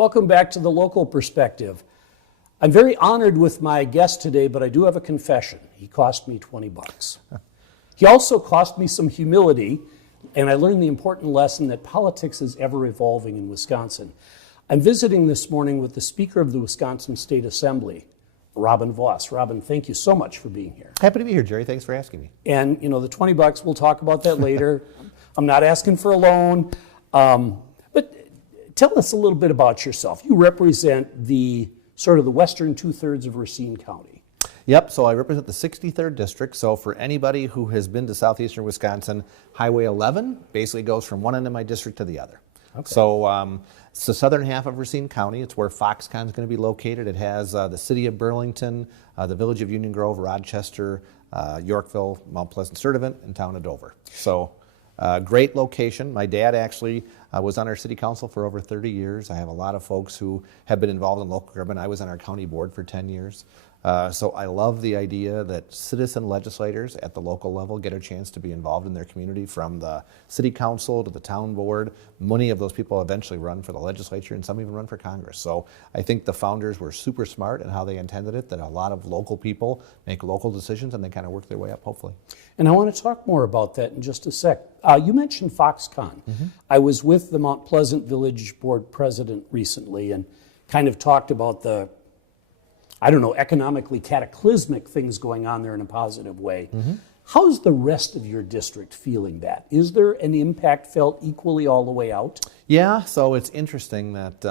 Welcome back to The Local Perspective. I'm very honored with my guest today, but I do have a confession. He cost me 20 bucks. He also cost me some humility, and I learned the important lesson that politics is ever evolving in Wisconsin. I'm visiting this morning with the Speaker of the Wisconsin State Assembly, Robin Vos. Robin, thank you so much for being here. Happy to be here, Jerry. Thanks for asking me. And, the 20 bucks, we'll talk about that later. I'm not asking for a loan. But tell us a little bit about yourself. You represent the western two-thirds of Racine County. Yep, so I represent the 63rd district. So for anybody who has been to southeastern Wisconsin, Highway 11 basically goes from one end of my district to the other. Okay. So it's the southern half of Racine County. It's where Foxconn is going to be located. It has the city of Burlington, the village of Union Grove, Rochester, Yorkville, Mount Pleasant, Sturtevant, and town of Dover. So great location. My dad actually was on our city council for over 30 years. I have a lot of folks who have been involved in local government. I was on our county board for 10 years. So I love the idea that citizen legislators at the local level get a chance to be involved in their community, from the city council to the town board. Many of those people eventually run for the legislature, and some even run for Congress. So I think the founders were super smart in how they intended it, that a lot of local people make local decisions and they kind of work their way up, hopefully. And I want to talk more about that in just a sec. You mentioned Foxconn. Mm-hmm. I was with the Mount Pleasant Village Board president recently and kind of talked about the economically cataclysmic things going on there in a positive way. Mm-hmm. How's the rest of your district feeling that? Is there an impact felt equally all the way out? Yeah, so it's interesting that,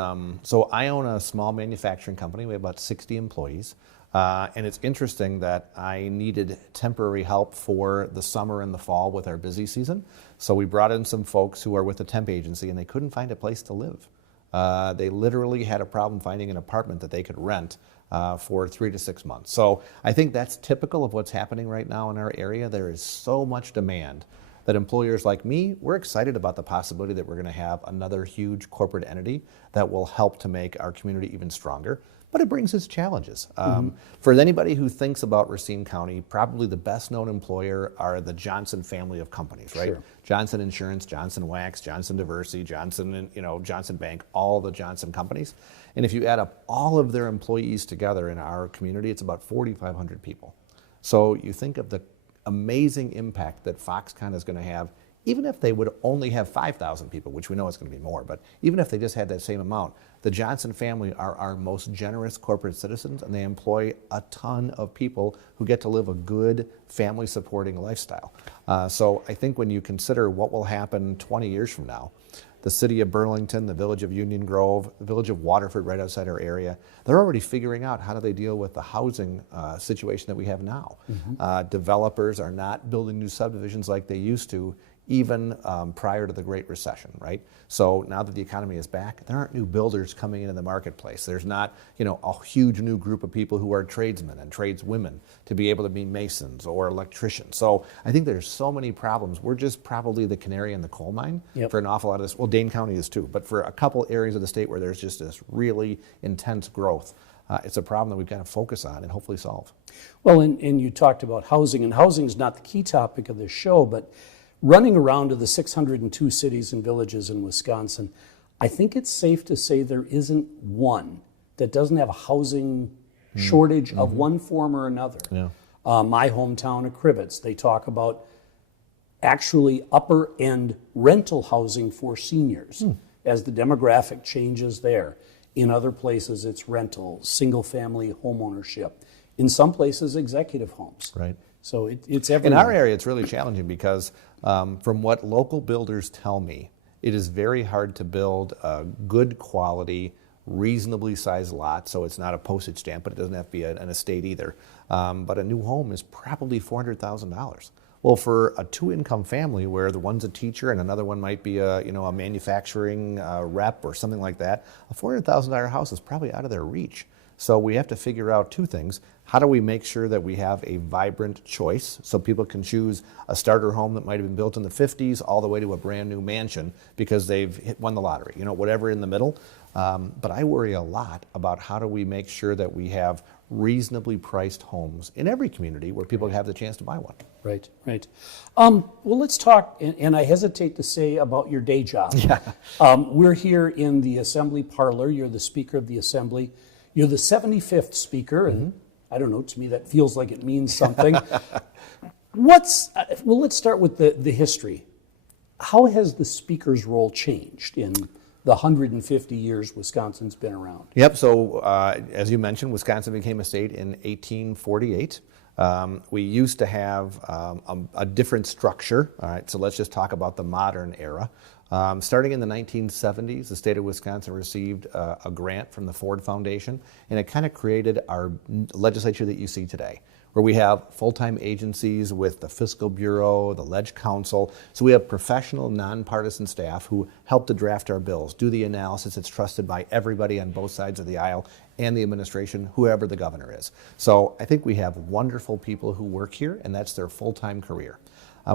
so I own a small manufacturing company. We have about 60 employees. And it's interesting that I needed temporary help for the summer and the fall with our busy season. So we brought in some folks who are with a temp agency, and they couldn't find a place to live. They literally had a problem finding an apartment that they could rent for 3 to 6 months. So I think that's typical of what's happening right now in our area. There is so much demand that employers like me, we're excited about the possibility that we're going to have another huge corporate entity that will help to make our community even stronger. But it brings its challenges. For anybody who thinks about Racine County, probably the best known employer are the Johnson family of companies, right? Sure. Johnson Insurance, Johnson Wax, Johnson Diversity, Johnson Bank, all the Johnson companies. And if you add up all of their employees together in our community, it's about 4,500 people. So you think of the amazing impact that Foxconn is going to have, even if they would only have 5,000 people, which we know it's going to be more, but even if they just had that same amount, the Johnson family are our most generous corporate citizens, and they employ a ton of people who get to live a good family-supporting lifestyle. So I think when you consider what will happen 20 years from now, the city of Burlington, the village of Union Grove, the village of Waterford right outside our area, they're already figuring out how do they deal with the housing situation that we have now. Mm-hmm. Developers are not building new subdivisions like they used to, even prior to the Great Recession, right? So now that the economy is back, there aren't new builders coming into the marketplace. There's not, a huge new group of people who are tradesmen and tradeswomen to be able to be masons or electricians. So I think there's so many problems. We're just probably the canary in the coal mine for an awful lot of this. Well, Dane County is too, but for a couple areas of the state where there's just this really intense growth, it's a problem that we've got to focus on and hopefully solve. Well, and you talked about housing, and housing is not the key topic of this show, but running around to the 602 cities and villages in Wisconsin, I think it's safe to say there isn't one that doesn't have a housing shortage of one form or another. Yeah. My hometown of Crivets, they talk about actually upper end rental housing for seniors as the demographic changes there. In other places, it's rental, single family home ownership. In some places, executive homes. Right. So it's everywhere. In our area, it's really challenging because from what local builders tell me, it is very hard to build a good quality, reasonably sized lot, so it's not a postage stamp, but it doesn't have to be an estate either. But a new home is probably $400,000. Well, for a two-income family where the one's a teacher and another one might be a manufacturing rep or something like that, a $400,000 house is probably out of their reach. So we have to figure out two things. How do we make sure that we have a vibrant choice so people can choose a starter home that might have been built in the 50s all the way to a brand new mansion because they've won the lottery, whatever in the middle. But I worry a lot about how do we make sure that we have reasonably priced homes in every community where people have the chance to buy one. Right, right. Well, let's talk, and I hesitate to say about your day job. Yeah. We're here in the Assembly parlor. You're the Speaker of the Assembly. You're the 75th Speaker, and I don't know, to me that feels like it means something. Well, let's start with the history. How has the Speaker's role changed in the 150 years Wisconsin's been around? Yep, so as you mentioned, Wisconsin became a state in 1848. We used to have a different structure. All right, so let's just talk about the modern era. Starting in the 1970s, the state of Wisconsin received a grant from the Ford Foundation, and it kind of created our legislature that you see today, where we have full-time agencies with the Fiscal Bureau, the Ledge Council. So we have professional, nonpartisan staff who help to draft our bills, do the analysis. It's trusted by everybody on both sides of the aisle and the administration, whoever the governor is. So I think we have wonderful people who work here, and that's their full-time career.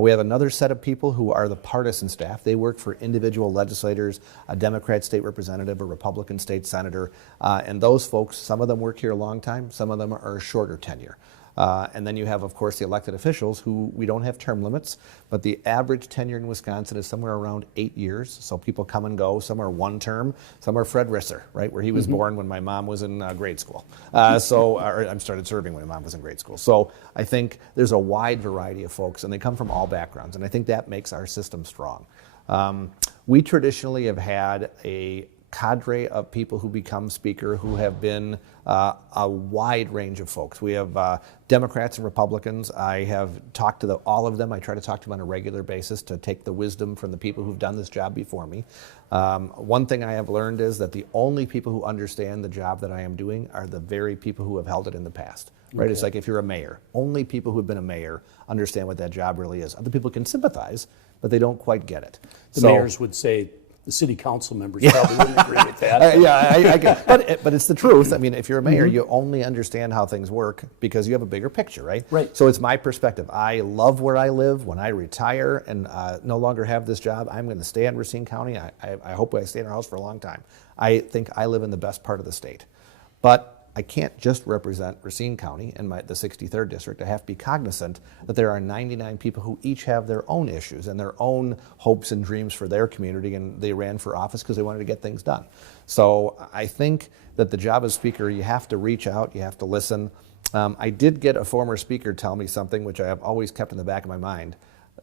We have another set of people who are the partisan staff. They work for individual legislators, a Democrat state representative, a Republican state senator, and those folks, some of them work here a long time, some of them are shorter tenure. And then you have, of course, the elected officials who we don't have term limits, but the average tenure in Wisconsin is somewhere around 8 years. So people come and go. Some are one term. Some are Fred Risser, right, where he was born when my mom was in grade school. I started serving when my mom was in grade school. So I think there's a wide variety of folks, and they come from all backgrounds. And I think that makes our system strong. We traditionally have had a cadre of people who become speaker who have been a wide range of folks. We have Democrats and Republicans. I have talked to all of them. I try to talk to them on a regular basis to take the wisdom from the people who've done this job before me. One thing I have learned is that the only people who understand the job that I am doing are the very people who have held it in the past. Right? Okay. It's like if you're a mayor, only people who have been a mayor understand what that job really is. Other people can sympathize, but they don't quite get it. The mayors would say, the city council members probably wouldn't agree with that. I get, but it's the truth. I mean, if you're a mayor, you only understand how things work because you have a bigger picture, right? Right. So it's my perspective. I love where I live. When I retire and no longer have this job, I'm going to stay in Racine County. I hope I stay in our house for a long time. I think I live in the best part of the state. But I can't just represent Racine County and the 63rd district. I have to be cognizant that there are 99 people who each have their own issues and their own hopes and dreams for their community, and they ran for office because they wanted to get things done. So I think that the job of speaker, you have to reach out, you have to listen. I did get a former speaker tell me something which I have always kept in the back of my mind.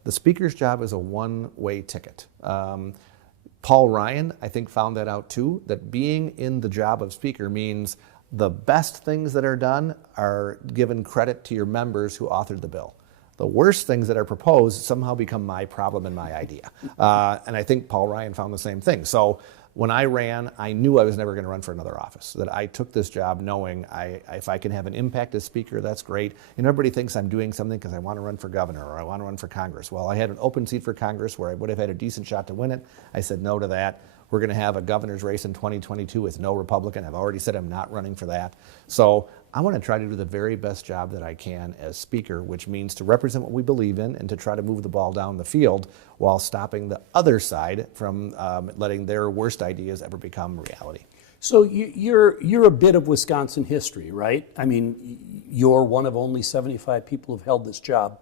The speaker's job is a one-way ticket. Paul Ryan, I think, found that out too, that being in the job of speaker means the best things that are done are given credit to your members who authored the bill. The worst things that are proposed somehow become my problem and my idea. And I think Paul Ryan found the same thing. So when I ran, I knew I was never going to run for another office, that I took this job knowing if I can have an impact as speaker, that's great. And everybody thinks I'm doing something because I want to run for governor or I want to run for Congress. Well, I had an open seat for Congress where I would have had a decent shot to win it. I said no to that. We're going to have a governor's race in 2022 with no Republican. I've already said I'm not running for that. So I want to try to do the very best job that I can as speaker, which means to represent what we believe in and to try to move the ball down the field while stopping the other side from letting their worst ideas ever become reality. So you're a bit of Wisconsin history, right? I mean, you're one of only 75 people who've held this job.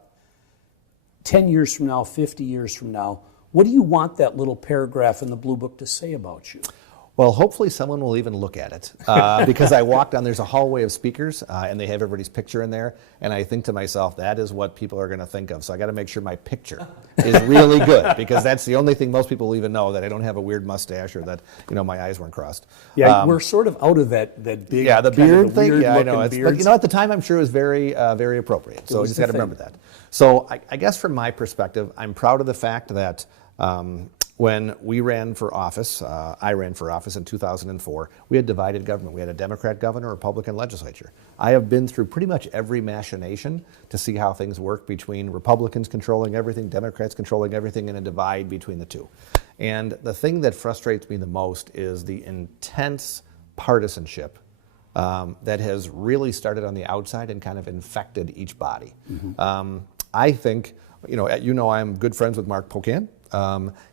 10 years from now, 50 years from now, what do you want that little paragraph in the Blue Book to say about you? Well, hopefully someone will even look at it because I walk down, there's a hallway of speakers and they have everybody's picture in there. And I think to myself, that is what people are going to think of. So I got to make sure my picture is really good because that's the only thing most people will even know, that I don't have a weird mustache or that, my eyes weren't crossed. Yeah, we're sort of out of that big the beard thing. Yeah, I know. But, at the time, I'm sure it was very, very appropriate. So you just got to remember that. So I guess from my perspective, I'm proud of the fact that when we ran for office, I ran for office in 2004, we had divided government. We had a Democrat governor, Republican legislature. I have been through pretty much every machination to see how things work between Republicans controlling everything, Democrats controlling everything, and a divide between the two. And the thing that frustrates me the most is the intense partisanship that has really started on the outside and kind of infected each body. I think, I'm good friends with Mark Pocan.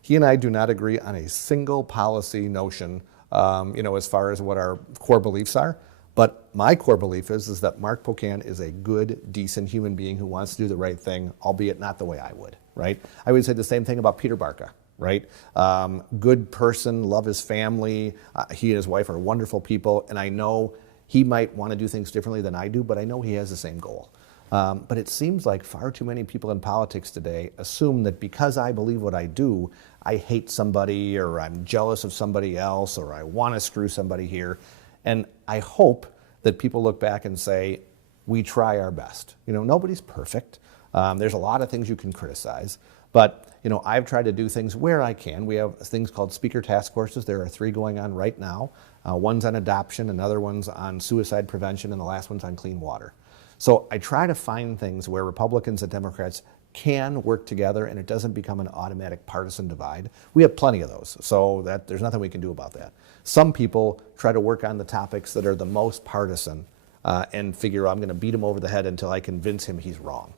He and I do not agree on a single policy notion, as far as what our core beliefs are. But my core belief is that Mark Pocan is a good, decent human being who wants to do the right thing, albeit not the way I would, right? I would say the same thing about Peter Barca, right? Good person, love his family. He and his wife are wonderful people, and I know he might want to do things differently than I do, but I know he has the same goal. But it seems like far too many people in politics today assume that because I believe what I do, I hate somebody, or I'm jealous of somebody else, or I want to screw somebody here. And I hope that people look back and say, we try our best. You know, nobody's perfect. There's a lot of things you can criticize. But, you know, I've tried to do things where I can. We have things called speaker task forces. There are 3 going on right now. One's on adoption, another one's on suicide prevention, and the last one's on clean water. So I try to find things where Republicans and Democrats can work together and it doesn't become an automatic partisan divide. We have plenty of those, so that there's nothing we can do about that. Some people try to work on the topics that are the most partisan and figure, I'm going to beat him over the head until I convince him he's wrong.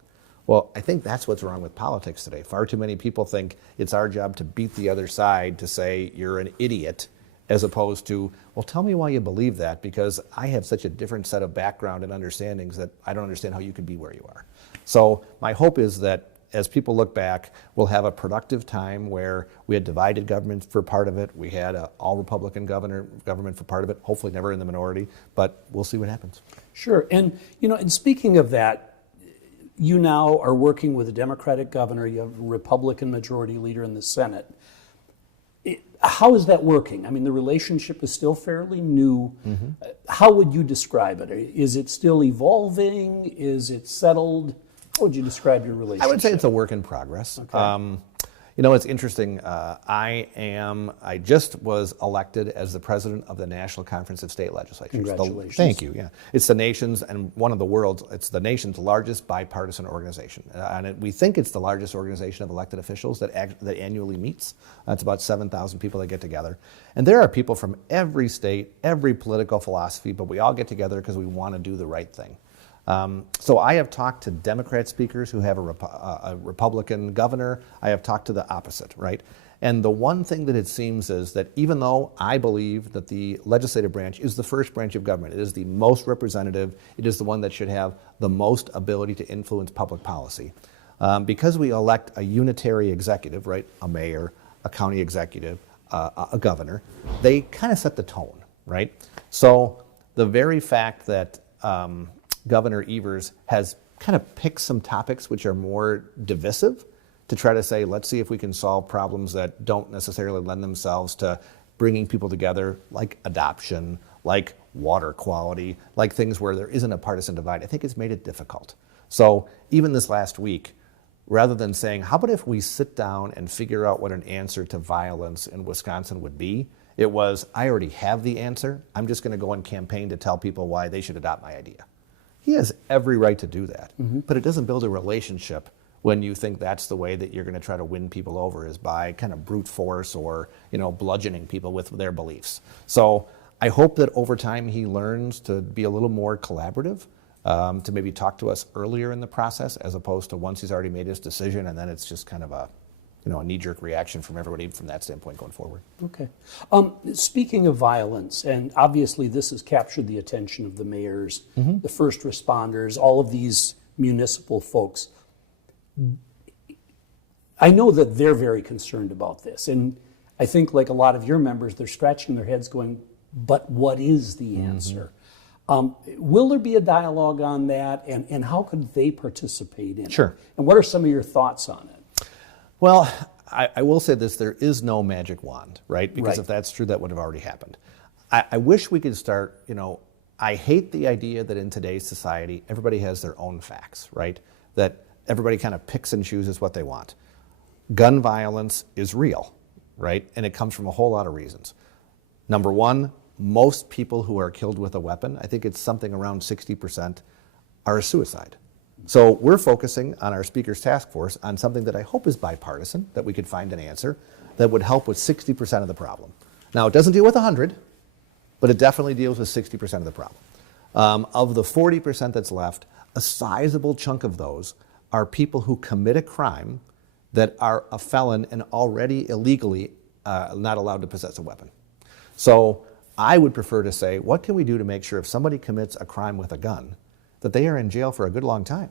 Well, I think that's what's wrong with politics today. Far too many people think it's our job to beat the other side, to say you're an idiot, as opposed to, well, tell me why you believe that, because I have such a different set of background and understandings that I don't understand how you could be where you are. So my hope is that as people look back, we'll have a productive time where we had divided government for part of it. We had an all-Republican government for part of it, hopefully never in the minority, but we'll see what happens. Sure. And, you know, and speaking of that, you now are working with a Democratic governor, you have a Republican majority leader in the Senate. How is that working? I mean, the relationship is still fairly new. Mm-hmm. How would you describe it? Is it still evolving? Is it settled? How would you describe your relationship? I would say it's a work in progress. Okay. You know, it's interesting. I just was elected as the president of the National Conference of State Legislatures. Congratulations. Thank you. Yeah, it's the nation's and one of the world's. It's the nation's largest bipartisan organization, and we think it's the largest organization of elected officials that annually meets. It's about 7,000 people that get together, and there are people from every state, every political philosophy, but we all get together because we want to do the right thing. So I have talked to Democrat speakers who have a Republican governor. I have talked to the opposite, right? And the one thing that it seems is that even though I believe that the legislative branch is the first branch of government, it is the most representative, it is the one that should have the most ability to influence public policy. Because we elect a unitary executive, right, a mayor, a county executive, a governor, they kind of set the tone, right? So the very fact that Governor Evers has kind of picked some topics which are more divisive to try to say, let's see if we can solve problems that don't necessarily lend themselves to bringing people together, like adoption, like water quality, like things where there isn't a partisan divide. I think it's made it difficult. So even this last week, rather than saying, how about if we sit down and figure out what an answer to violence in Wisconsin would be, it was, I already have the answer. I'm just going to go and campaign to tell people why they should adopt my idea. He has every right to do that, but it doesn't build a relationship when you think that's the way that you're going to try to win people over, is by kind of brute force or, you know, bludgeoning people with their beliefs. So I hope that over time he learns to be a little more collaborative, to maybe talk to us earlier in the process, as opposed to once he's already made his decision and then it's just kind of a knee-jerk reaction from everybody from that standpoint going forward. Okay. Speaking of violence, and obviously this has captured the attention of the mayors, the first responders, all of these municipal folks. I know that they're very concerned about this, and I think, like a lot of your members, they're scratching their heads going, but what is the answer? Will there be a dialogue on that, and how could they participate in it? Sure. And what are some of your thoughts on it? Well, I will say this, there is no magic wand, right? Because Right. if that's true, that would have already happened. I wish we could start, I hate the idea that in today's society, everybody has their own facts, right? That everybody kind of picks and chooses what they want. Gun violence is real, right? And it comes from a whole lot of reasons. Number one, most people who are killed with a weapon, I think it's something around 60%, are a suicide. So we're focusing on our Speaker's Task Force on something that I hope is bipartisan, that we could find an answer that would help with 60% of the problem. Now, it doesn't deal with 100, but it definitely deals with 60% of the problem. Of the 40% that's left, a sizable chunk of those are people who commit a crime that are a felon and already illegally not allowed to possess a weapon. So I would prefer to say, what can we do to make sure if somebody commits a crime with a gun, that they are in jail for a good long time?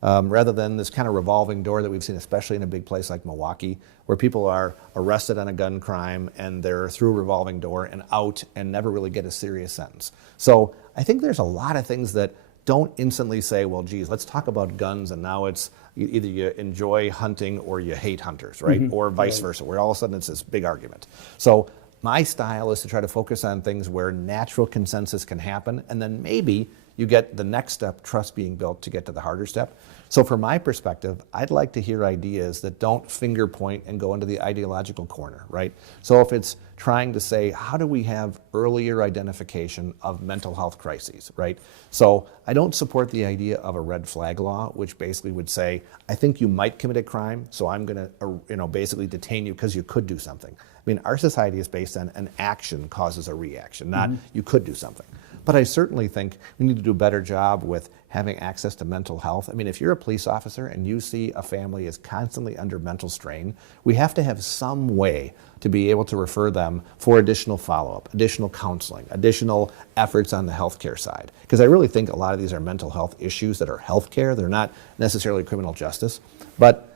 Rather than this kind of revolving door that we've seen, especially in a big place like Milwaukee, where people are arrested on a gun crime and they're through a revolving door and out and never really get a serious sentence. So I think there's a lot of things that don't instantly say, well, geez, let's talk about guns, and now it's either you enjoy hunting or you hate hunters, right? Or vice versa, where all of a sudden it's this big argument. So my style is to try to focus on things where natural consensus can happen, and then maybe you get the next step, trust being built, to get to the harder step. So from my perspective, I'd like to hear ideas that don't finger point and go into the ideological corner, right? So if it's trying to say, how do we have earlier identification of mental health crises, right? So I don't support the idea of a red flag law, which basically would say, I think you might commit a crime, so I'm going to, basically detain you because you could do something. I mean, our society is based on an action causes a reaction, not you could do something. But I certainly think we need to do a better job with having access to mental health. I mean, if you're a police officer and you see a family is constantly under mental strain, we have to have some way to be able to refer them for additional follow-up, additional counseling, additional efforts on the healthcare side. Because I really think a lot of these are mental health issues that are healthcare. They're not necessarily criminal justice. But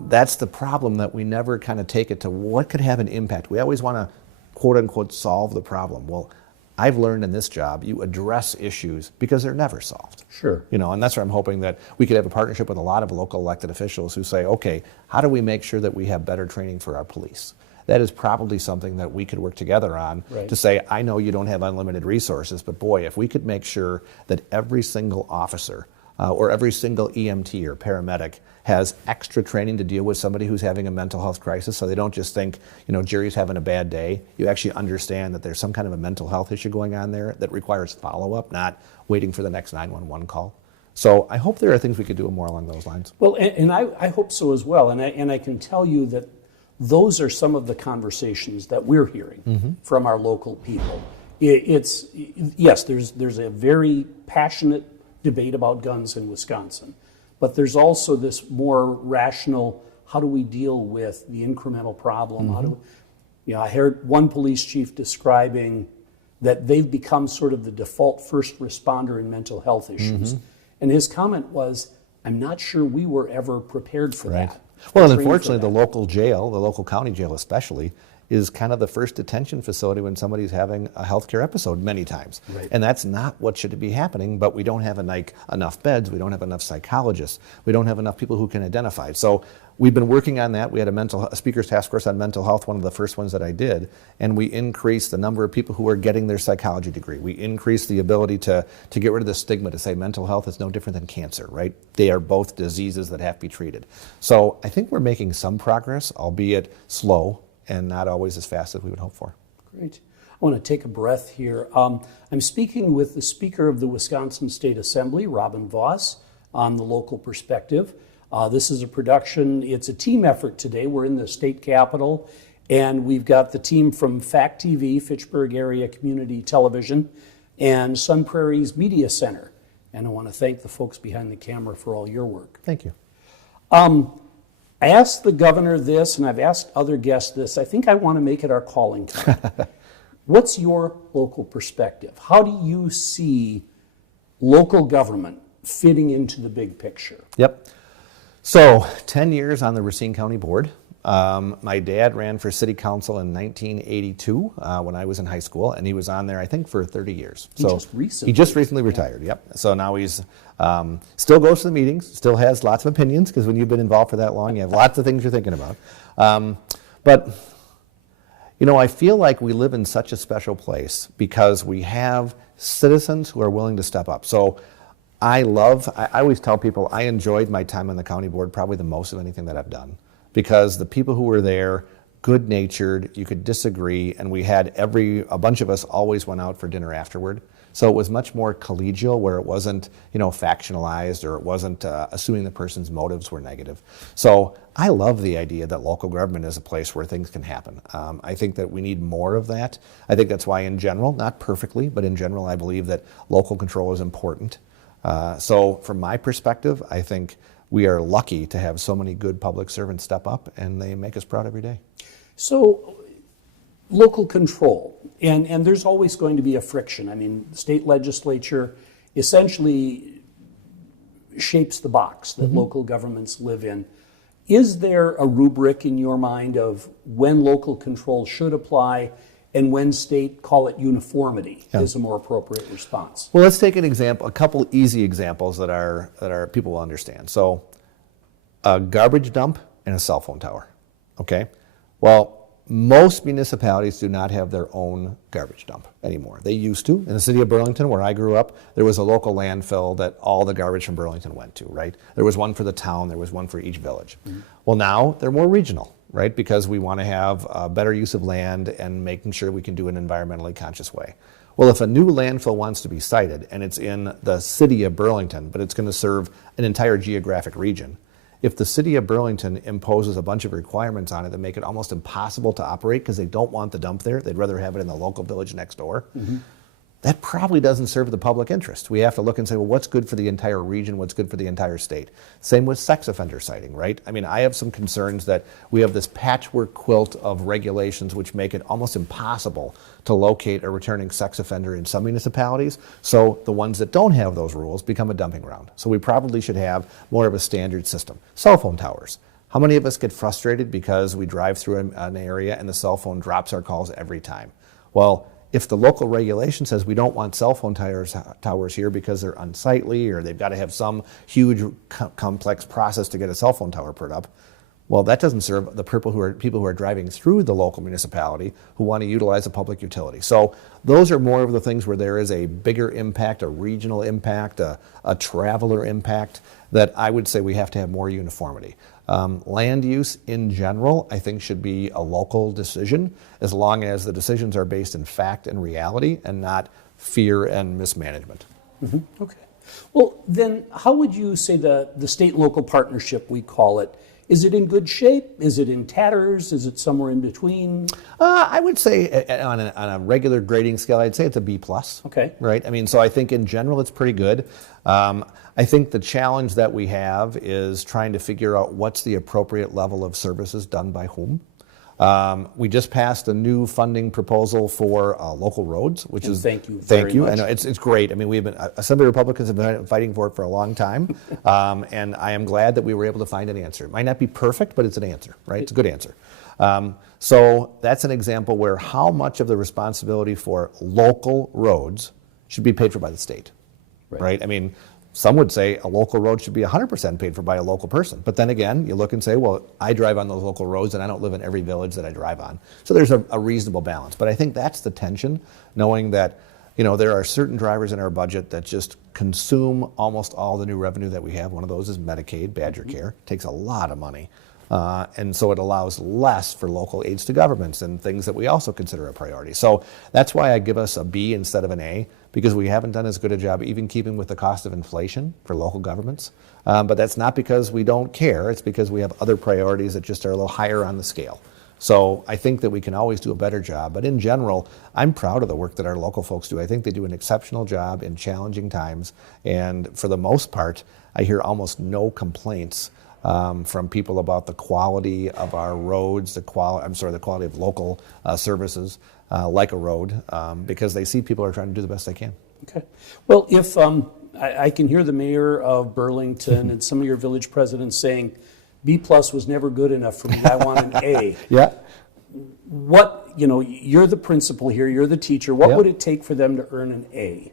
that's the problem, that we never kind of take it to what could have an impact. We always want to, quote unquote, solve the problem. Well, I've learned in this job, you address issues because they're never solved. Sure. And that's where I'm hoping that we could have a partnership with a lot of local elected officials who say, okay, how do we make sure that we have better training for our police? That is probably something that we could work together on to say, I know you don't have unlimited resources, but boy, if we could make sure that every single officer or every single EMT or paramedic has extra training to deal with somebody who's having a mental health crisis, so they don't just think, Jerry's having a bad day. You actually understand that there's some kind of a mental health issue going on there that requires follow-up, not waiting for the next 911 call. So I hope there are things we could do more along those lines. Well, and I hope so as well. And I can tell you that those are some of the conversations that we're hearing from our local people. It's yes, there's a very passionate debate about guns in Wisconsin, but there's also this more rational, how do we deal with the incremental problem? How do we, I heard one police chief describing that they've become sort of the default first responder in mental health issues. And his comment was, I'm not sure we were ever prepared for that. Well, and unfortunately, the local jail, the local county jail especially, is kind of the first detention facility when somebody's having a healthcare episode many times. And that's not what should be happening, but we don't have enough beds, we don't have enough psychologists, we don't have enough people who can identify. So we've been working on that. We had a speakers task force on mental health, one of the first ones that I did, and we increased the number of people who are getting their psychology degree. We increased the ability to get rid of the stigma, to say mental health is no different than cancer, right? They are both diseases that have to be treated. So I think we're making some progress, albeit slow, and not always as fast as we would hope for. Great. I want to take a breath here. I'm speaking with the Speaker of the Wisconsin State Assembly, Robin Vos, on the local perspective. This is a production, it's a team effort today. We're in the state capitol, and we've got the team from Fact TV, Fitchburg Area Community Television, and Sun Prairie's Media Center. And I want to thank the folks behind the camera for all your work. Thank you. I asked the governor this, and I've asked other guests this. I think I want to make it our calling card. What's your local perspective? How do you see local government fitting into the big picture? Yep. So 10 years on the Racine County Board. My dad ran for city council in 1982 when I was in high school, and he was on there, I think, for 30 years. He just recently retired, yep. So now he's still goes to the meetings, still has lots of opinions, because when you've been involved for that long, you have lots of things you're thinking about. But I feel like we live in such a special place because we have citizens who are willing to step up. So I always tell people I enjoyed my time on the county board probably the most of anything that I've done, because the people who were there, good-natured, you could disagree, and we had a bunch of us always went out for dinner afterward. So it was much more collegial, where it wasn't, factionalized, or it wasn't assuming the person's motives were negative. So I love the idea that local government is a place where things can happen. I think that we need more of that. I think that's why in general, not perfectly, but in general, I believe that local control is important. So from my perspective, I think we are lucky to have so many good public servants step up, and they make us proud every day. So local control, and there's always going to be a friction. I mean, the state legislature essentially shapes the box that local governments live in. Is there a rubric in your mind of when local control should apply and when state, call it uniformity, is a more appropriate response? Well, let's take an example, a couple easy examples that are people will understand. So, a garbage dump and a cell phone tower. Okay. Well, most municipalities do not have their own garbage dump anymore. They used to. In the city of Burlington, where I grew up, there was a local landfill that all the garbage from Burlington went to, right? There was one for the town, there was one for each village. Well, now they're more regional, right? Because we want to have a better use of land and making sure we can do it in an environmentally conscious way. Well, if a new landfill wants to be sited and it's in the city of Burlington, but it's going to serve an entire geographic region, if the city of Burlington imposes a bunch of requirements on it that make it almost impossible to operate because they don't want the dump there, they'd rather have it in the local village next door, that probably doesn't serve the public interest. We have to look and say, well, what's good for the entire region? What's good for the entire state? Same with sex offender citing, right? I mean, I have some concerns that we have this patchwork quilt of regulations which make it almost impossible to locate a returning sex offender in some municipalities. So the ones that don't have those rules become a dumping ground. So we probably should have more of a standard system. Cell phone towers. How many of us get frustrated because we drive through an area and the cell phone drops our calls every time? Well, if the local regulation says we don't want cell phone towers here because they're unsightly or they've got to have some huge complex process to get a cell phone tower put up, well, that doesn't serve the people who are driving through the local municipality who want to utilize a public utility. So those are more of the things where there is a bigger impact, a regional impact, a traveler impact, that I would say we have to have more uniformity. Land use in general, I think, should be a local decision as long as the decisions are based in fact and reality and not fear and mismanagement. Okay. Well, then how would you say the state-local partnership, we call it, is it in good shape? Is it in tatters? Is it somewhere in between? I would say on a regular grading scale, I'd say it's a B+. Okay. Right? I mean, so I think in general it's pretty good. I think the challenge that we have is trying to figure out what's the appropriate level of services done by whom. We just passed a new funding proposal for local roads, which is thank you very much. I know it's great. I mean, we've been Assembly Republicans have been fighting for it for a long time, and I am glad that we were able to find an answer. It might not be perfect, but it's an answer, right? It's a good answer. So that's an example where how much of the responsibility for local roads should be paid for by the state, right? I mean, some would say a local road should be 100% paid for by a local person. But then again, you look and say, well, I drive on those local roads and I don't live in every village that I drive on. So there's a reasonable balance. But I think that's the tension, knowing that, you know, there are certain drivers in our budget that just consume almost all the new revenue that we have. One of those is Medicaid, Badger Care. It takes a lot of money. And so it allows less for local aids to governments and things that we also consider a priority. So that's why I give us a B instead of an A, because we haven't done as good a job even keeping with the cost of inflation for local governments. But that's not because we don't care, it's because we have other priorities that just are a little higher on the scale. So I think that we can always do a better job. But in general, I'm proud of the work that our local folks do. I think they do an exceptional job in challenging times. And for the most part, I hear almost no complaints from people about the quality of our roads, the quality of local services like a road, because they see people are trying to do the best they can. Okay. Well, if I can hear the mayor of Burlington and some of your village presidents saying, B+ was never good enough for me, I want an A. Yeah. What, you know, you're the principal here, you're the teacher, what would it take for them to earn an A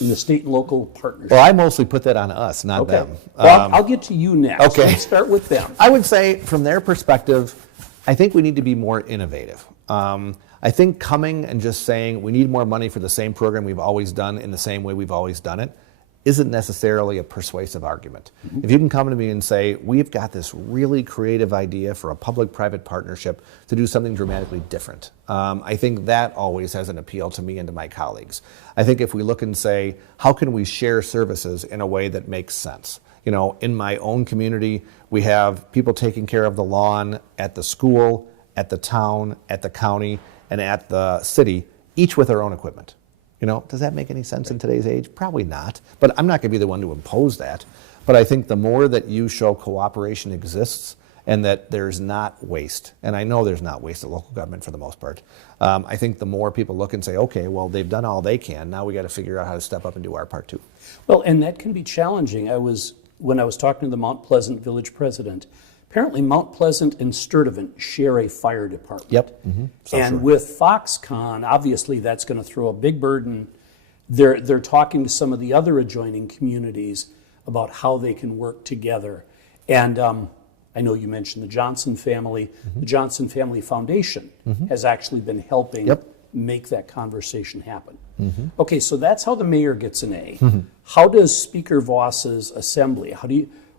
in the state and local partnership? Well, I mostly put that on us, not them. Well, I'll get to you next. Okay. Let's start with them. I would say from their perspective, I think we need to be more innovative. I think coming and just saying we need more money for the same program we've always done in the same way we've always done it isn't necessarily a persuasive argument. If you can come to me and say, we've got this really creative idea for a public-private partnership to do something dramatically different, I think that always has an appeal to me and to my colleagues. I think if we look and say, how can we share services in a way that makes sense? You know, in my own community, we have people taking care of the lawn at the school, at the town, at the county, and at the city, each with their own equipment. You know, does that make any sense in today's age? Probably not, but I'm not going to be the one to impose that. But I think the more that you show cooperation exists and that there's not waste. And I know there's not waste at local government for the most part. I think the more people look and say, okay, well, they've done all they can, now we got to figure out how to step up and do our part too. Well, and that can be challenging. When I was talking to the Mount Pleasant village president, apparently Mount Pleasant and Sturtevant share a fire department. Yep. Mm-hmm. And with Foxconn, obviously that's going to throw a big burden. They're talking to some of the other adjoining communities about how they can work together. And I know you mentioned the Johnson family. Mm-hmm. The Johnson Family Foundation has actually been helping make that conversation happen. Mm-hmm. Okay, so that's how the mayor gets an A. Mm-hmm. How does Speaker Vos's assembly,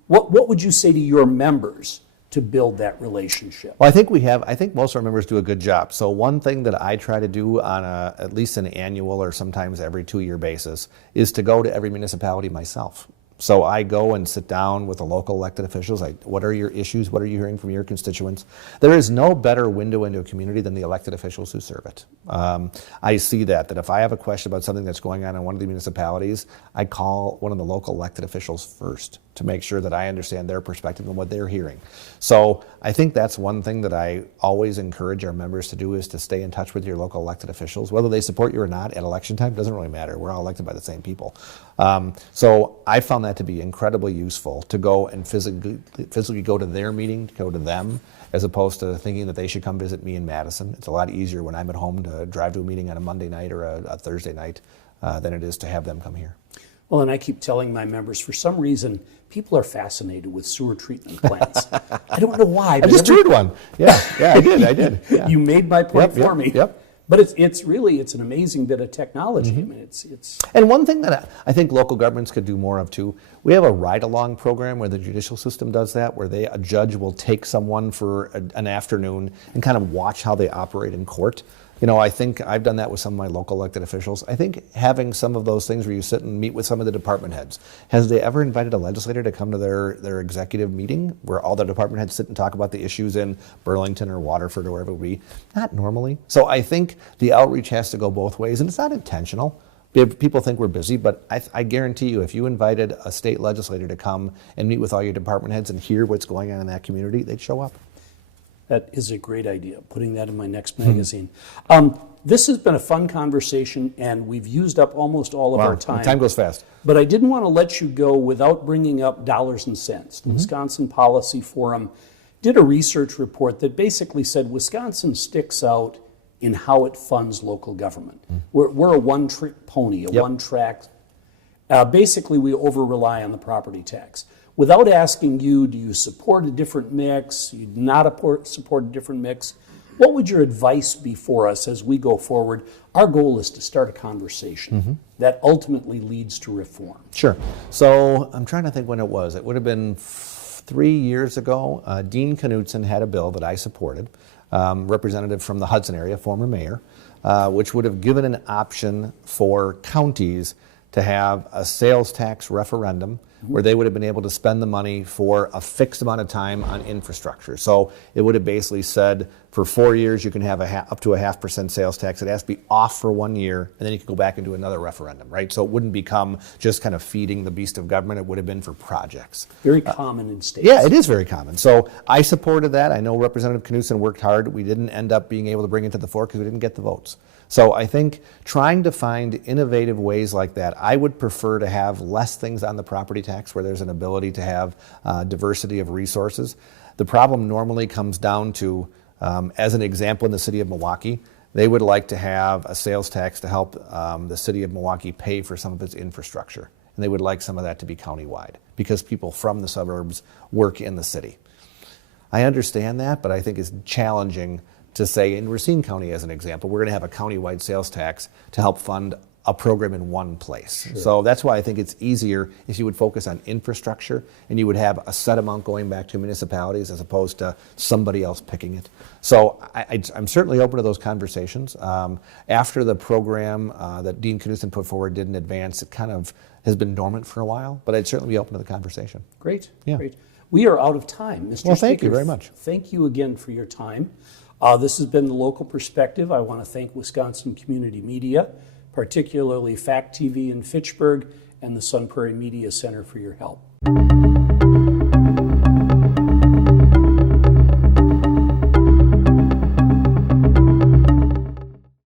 what would you say to your members to build that relationship? Well, I think most of our members do a good job. So one thing that I try to do on at least an annual or sometimes every 2-year basis is to go to every municipality myself. So I go and sit down with the local elected officials. What are your issues? What are you hearing from your constituents? There is no better window into a community than the elected officials who serve it. I see that if I have a question about something that's going on in one of the municipalities, I call one of the local elected officials first to make sure that I understand their perspective and what they're hearing. So I think that's one thing that I always encourage our members to do, is to stay in touch with your local elected officials. Whether they support you or not at election time doesn't really matter. We're all elected by the same people. So I found that to be incredibly useful, to go and physically go to their meeting, to go to them, as opposed to thinking that they should come visit me in Madison. It's a lot easier when I'm at home to drive to a meeting on a Monday night or a Thursday night than it is to have them come here. Well, and I keep telling my members, for some reason, people are fascinated with sewer treatment plants. I don't know why. I just toured one. Yeah, I did. Yeah. You made my point for me. Yep. But it's an amazing bit of technology. Mm-hmm. I mean, it's. And one thing that I think local governments could do more of too, we have a ride-along program where the judicial system does that, where a judge will take someone for an afternoon and kind of watch how they operate in court. You know, I think I've done that with some of my local elected officials. I think having some of those things where you sit and meet with some of the department heads. Has they ever invited a legislator to come to their executive meeting where all the department heads sit and talk about the issues in Burlington or Waterford or wherever it would be? Not normally. So I think the outreach has to go both ways, and it's not intentional. People think we're busy, but I guarantee you, if you invited a state legislator to come and meet with all your department heads and hear what's going on in that community, they'd show up. That is a great idea, putting that in my next magazine. This has been a fun conversation, and we've used up almost all of our time. Time goes fast. But I didn't want to let you go without bringing up dollars and cents. The Wisconsin Policy Forum did a research report that basically said Wisconsin sticks out in how it funds local government. We're a one-trick pony, one-track. Basically, we over-rely on the property tax. Without asking you, do you support a different mix? Do you not support a different mix? What would your advice be for us as we go forward? Our goal is to start a conversation that ultimately leads to reform. Sure. So I'm trying to think when it was. It would have been 3 years ago. Dean Knutson had a bill that I supported, representative from the Hudson area, former mayor, which would have given an option for counties to have a sales tax referendum where they would have been able to spend the money for a fixed amount of time on infrastructure. So it would have basically said for 4 years you can have up to a 0.5% sales tax. It has to be off for 1 year, and then you can go back and do another referendum, right? So it wouldn't become just kind of feeding the beast of government. It would have been for projects. Very common in states. Yeah, it is very common. So I supported that. I know Representative Knutson worked hard. We didn't end up being able to bring it to the floor because we didn't get the votes. So I think trying to find innovative ways like that, I would prefer to have less things on the property tax where there's an ability to have diversity of resources. The problem normally comes down to, as an example in the city of Milwaukee, they would like to have a sales tax to help the city of Milwaukee pay for some of its infrastructure. And they would like some of that to be countywide because people from the suburbs work in the city. I understand that, but I think it's challenging to say, in Racine County as an example, we're going to have a countywide sales tax to help fund a program in one place. Sure. So that's why I think it's easier if you would focus on infrastructure and you would have a set amount going back to municipalities as opposed to somebody else picking it. So I'm certainly open to those conversations. After the program that Dean Knutson put forward didn't advance, it kind of has been dormant for a while, but I'd certainly be open to the conversation. Great, great. We are out of time, Mr. Well, Speaker. thank you very much. Thank you again for your time. This has been The Local Perspective. I want to thank Wisconsin Community Media, particularly Fact TV in Fitchburg and the Sun Prairie Media Center for your help.